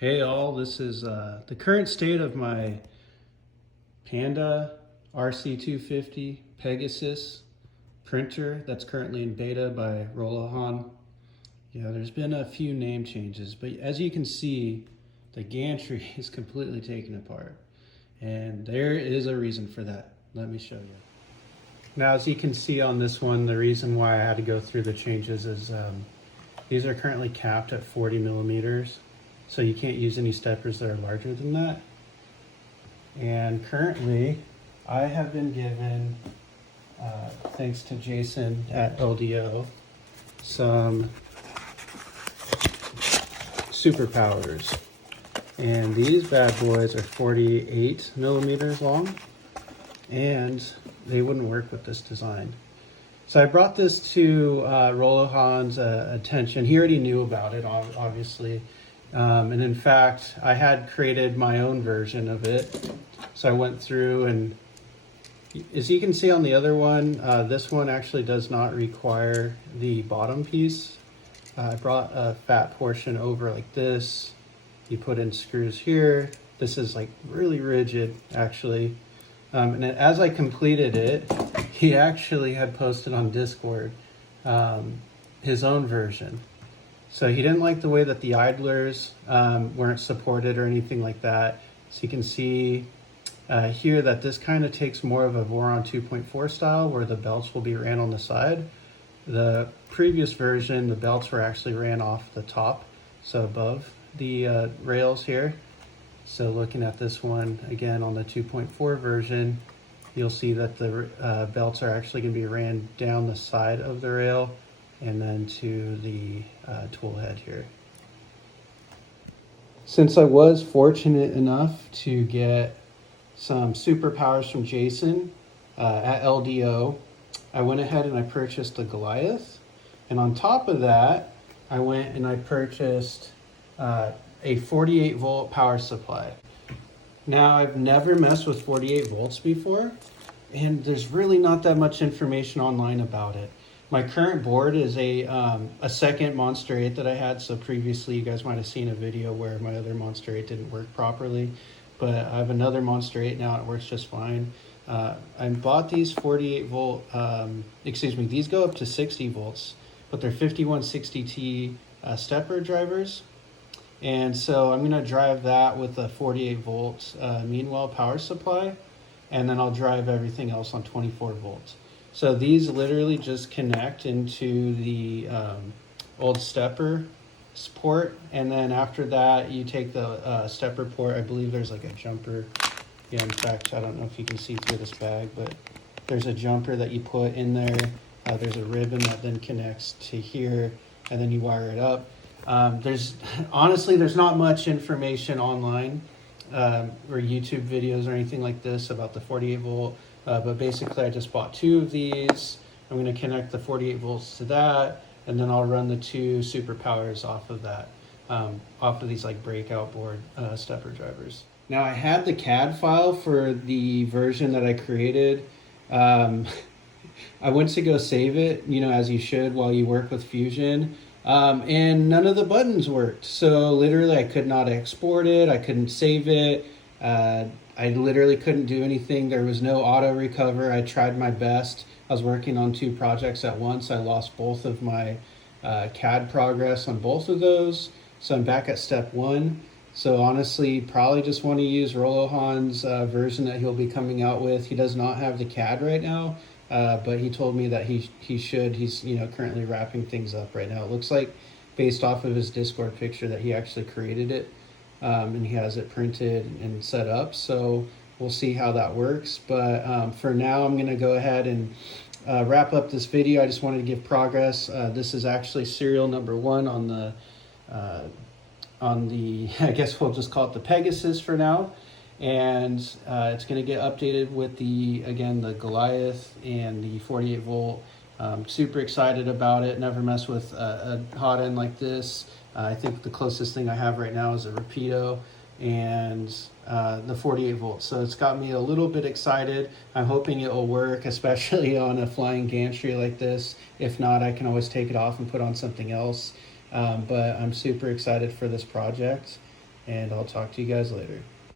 Hey all, this is the current state of my Panda rc250 Pegasus printer that's currently in beta by Rolohaun. Yeah, there's been a few name changes, but as you can see, the gantry is completely taken apart. And there is a reason for that. Let me show you. Now, as you can see on this one, the reason why I had to go through the changes is these are currently capped at 40 millimeters. So you can't use any steppers that are larger than that. And currently, I have been given, thanks to Jason at LDO, some superpowers. And these bad boys are 48 millimeters long, and they wouldn't work with this design. So I brought this to Rolohaun's attention. He already knew about it, obviously. And in fact, I had created my own version of it. So I went through, and as you can see on the other one, this one actually does not require the bottom piece. I brought a fat portion over like this. You put in screws here. This is like really rigid, actually. And as I completed it, he actually had posted on Discord his own version. So he didn't like the way that the idlers weren't supported or anything like that. So you can see here that this kind of takes more of a Voron 2.4 style where the belts will be ran on the side. The previous version, the belts were actually ran off the top, so above the rails here. So looking at this one, again on the 2.4 version, you'll see that the belts are actually going to be ran down the side of the rail and then to the tool head here. Since I was fortunate enough to get some superpowers from Jason at LDO, I went ahead and I purchased a Goliath. And on top of that, I went and I purchased a 48 volt power supply. Now, I've never messed with 48 volts before, and there's really not that much information online about it. My current board is a second Monster 8 that I had. So previously you guys might have seen a video where my other Monster 8 didn't work properly. But I have another Monster 8 now, it works just fine. I bought these 48 volt, these go up to 60 volts, but they're 5160T stepper drivers. And so I'm gonna drive that with a 48 volt Meanwell power supply, and then I'll drive everything else on 24 volts. So these literally just connect into the old stepper port, and then after that you take the stepper port. I believe there's like a jumper. Yeah, in fact, I don't know if you can see through this bag, but there's a jumper that you put in there. There's a ribbon that then connects to here, and then you wire it up. Honestly, there's not much information online or YouTube videos or anything like this about the 48 volt. But basically I just bought two of these. I'm going to connect the 48 volts to that, and then I'll run the two superpowers off of that, off of these like breakout board stepper drivers. Now, I had the CAD file for the version that I created. I went to go save it, as you should while you work with Fusion, and none of the buttons worked. So literally I could not export it, I couldn't save it. I literally couldn't do anything. There was no auto recover. I tried my best. I was working on two projects at once. I lost both of my CAD progress on both of those. So I'm back at step one. So honestly, probably just want to use Rolohaun's version that he'll be coming out with. He does not have the CAD right now, but he told me that he should. He's currently wrapping things up right now. It looks like, based off of his Discord picture, that he actually created it. And he has it printed and set up, so we'll see how that works. But for now, I'm going to go ahead and wrap up this video. I just wanted to give progress. This is actually serial number 1 on the I guess we'll just call it the Pegasus for now, and it's going to get updated with the Goliath and the 48 volt. Super excited about it. Never mess with a hot end like this. I think the closest thing I have right now is a Rapido and the 48 volts. So it's got me a little bit excited. I'm hoping it will work, especially on a flying gantry like this. If not, I can always take it off and put on something else. But I'm super excited for this project. and I'll talk to you guys later.